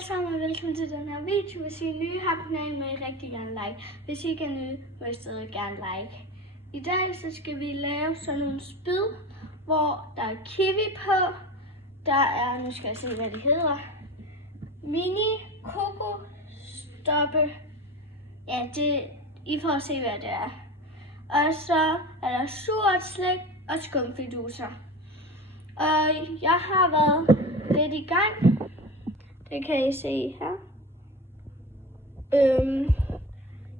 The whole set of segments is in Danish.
alle sammen, og velkommen til den her video. Hvis I er nye her på kanalen, må I rigtig gerne like. Hvis I ikke er nye, må I stadig gerne like. I dag så skal vi lave sådan nogle spyd, hvor der er kiwi på. Der er, nu skal jeg se hvad det hedder, mini koko stoppe. Ja, I får se hvad det er. Og så er der surt slik og skumfiduser. Og jeg har været lidt i gang. Det kan I se her.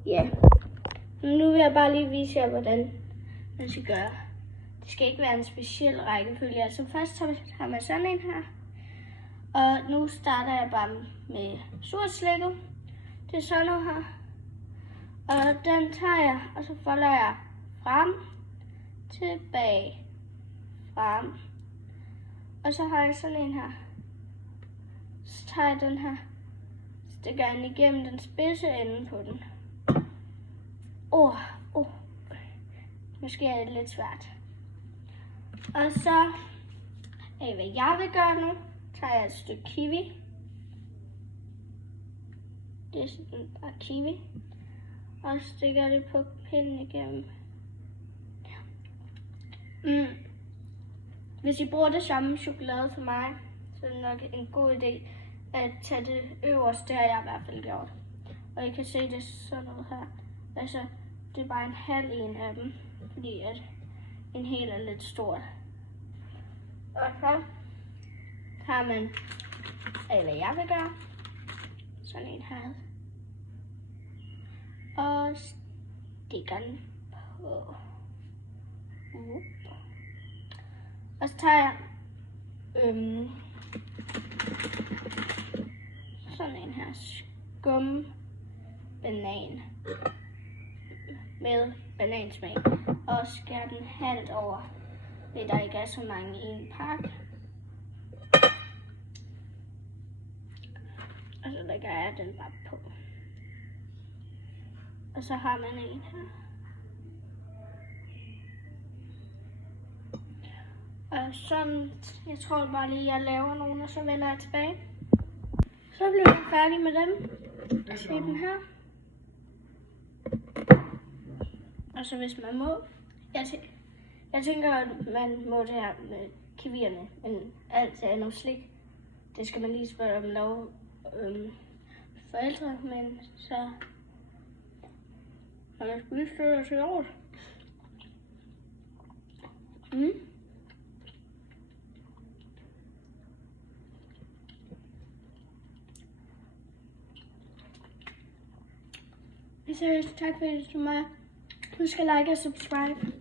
Ja. Nu vil jeg bare lige vise jer, hvordan man skal gøre. Det skal ikke være en speciel rækkefølge. Altså først har man sådan en her. Og nu starter jeg bare med surslækket. Det er sådan noget her. Og den tager jeg, og så folder jeg frem, tilbage, frem. Og så har jeg sådan en her. Så tager jeg den her, stikker den igennem den spidse ende på den. Måske er det lidt svært. Og så, hvad jeg vil gøre nu, tager jeg et stykke kiwi. Det er sådan bare kiwi. Og stikker det på pinden igennem. Hvis I bruger det samme chokolade for mig, så er det nok en god idé at tage det øverste. Det har jeg i hvert fald gjort. Og I kan se det sådan noget her. Altså, det er bare en halv en af dem, fordi at en hel er lidt stor. Og så har man, hvad jeg vil gøre, sådan en her. Og stikker den på. Og så tager jeg sådan en her skum banan med banansmag og skærer den halvt over, fordi der ikke er så mange i en pakke. Og så lægger jeg den bare på. Og så har man en her. Og sådan, jeg tror bare lige, jeg laver nogle, og så vender jeg tilbage. Så bliver jeg færdig med dem. Se den her. Og så hvis man må. Jeg tænker, at man må det her med kiwierne, men alt andet slik, det skal man lige spørge om lov forældre, men så har jeg spist det til året. Seriøst, tak fordi du så meget. Husk at like og subscribe.